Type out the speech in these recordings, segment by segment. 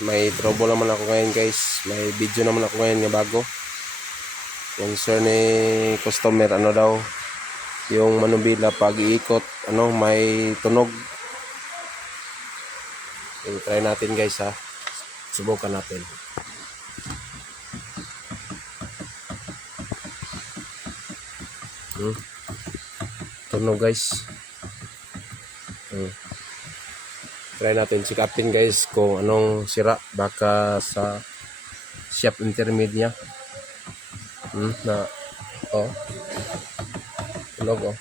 may trouble naman ako ngayon guys. May video naman ako ngayon nga bago. Concern ni customer, ano daw, yung manubila pag iikot, ano, may tunog. I-try natin guys ha. Subukan natin. Tunog guys. Try natin sikapin guys kung anong sira, baka sa shaft intermediate niya. Na tunog oh.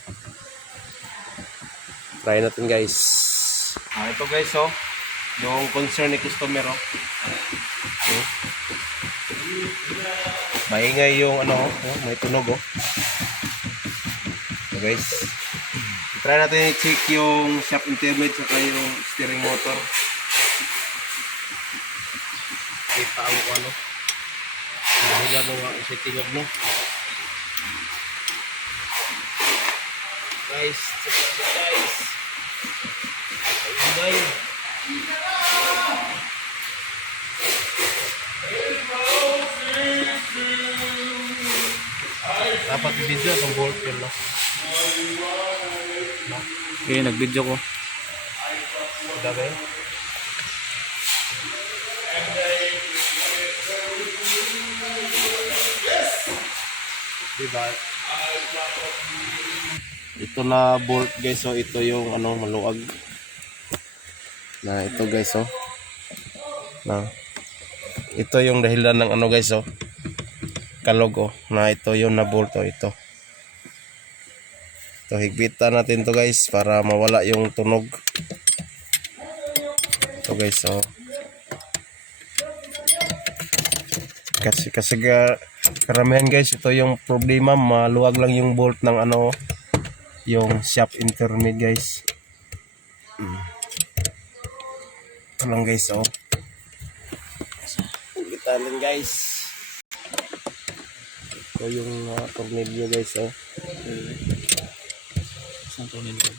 Try natin guys. Ito guys oh, yung concern ni customer oh. Maingay yung ano oh, may tunog oh. So guys, try natin i-check yung shaft intermediate saka yung steering motor. Kita ang ano. Wala mo nga sa tingog mo. Guys, check natin guys. Ayun guys. Dapat i-video itong bolt yun no? Okay, nag-video ko. Daga yun. Diba? Ito na bolt guys, so ito yung ano maluag. Na ito guys, so. Na ito yung dahilan ng ano guys, so. Kalog oh, na ito yung na bolt oh, ito. So higpitan natin to guys para mawala yung tunog. Ito guys, so. Kasi karamihan guys, ito yung problema, maluwag lang yung bolt ng ano, yung shaft intermediate guys. Ito lang guys oh. Higpitan guys. Ito yung tornilyo guys oh. Isang tornilyo.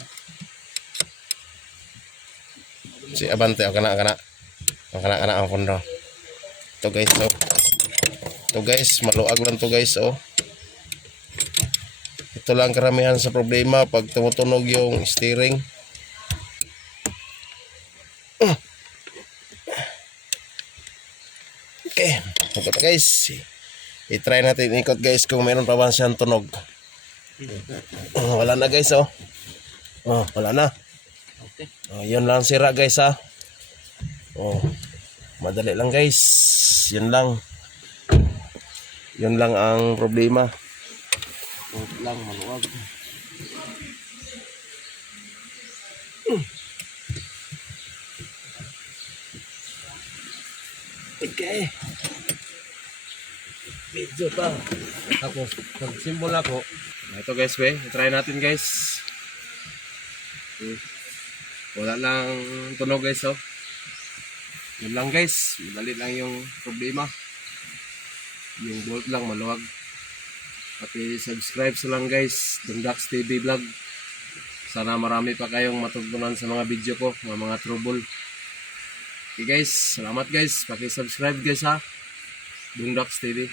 Si abante ang kana ang kondo. Ito guys oh. Ito guys, maluag lang to guys oh. Ito lang karamihan sa problema pag tumutunog yung steering. Okay, ito na guys. I-try natin ikot guys kung meron pa ba siyang tunog. Wala na guys oh. Wala na. Okay. Yun lang sira guys ha. Madali lang guys. Yun lang ang problema. Huwag lang maluwag. Okay. Video pa. Tapos pag-symbol ako. Ito guys, try natin guys. Wala lang tunog guys oh. Yun lang guys. Madali lang yung problema. Yung bolt lang maluwag. Pati subscribe sa lang guys, Dungdax TV Vlog. Sana marami pa kayong matutunan sa mga video ko, mga trouble. Okay guys, salamat guys. Paki subscribe guys ha, Dungdax TV.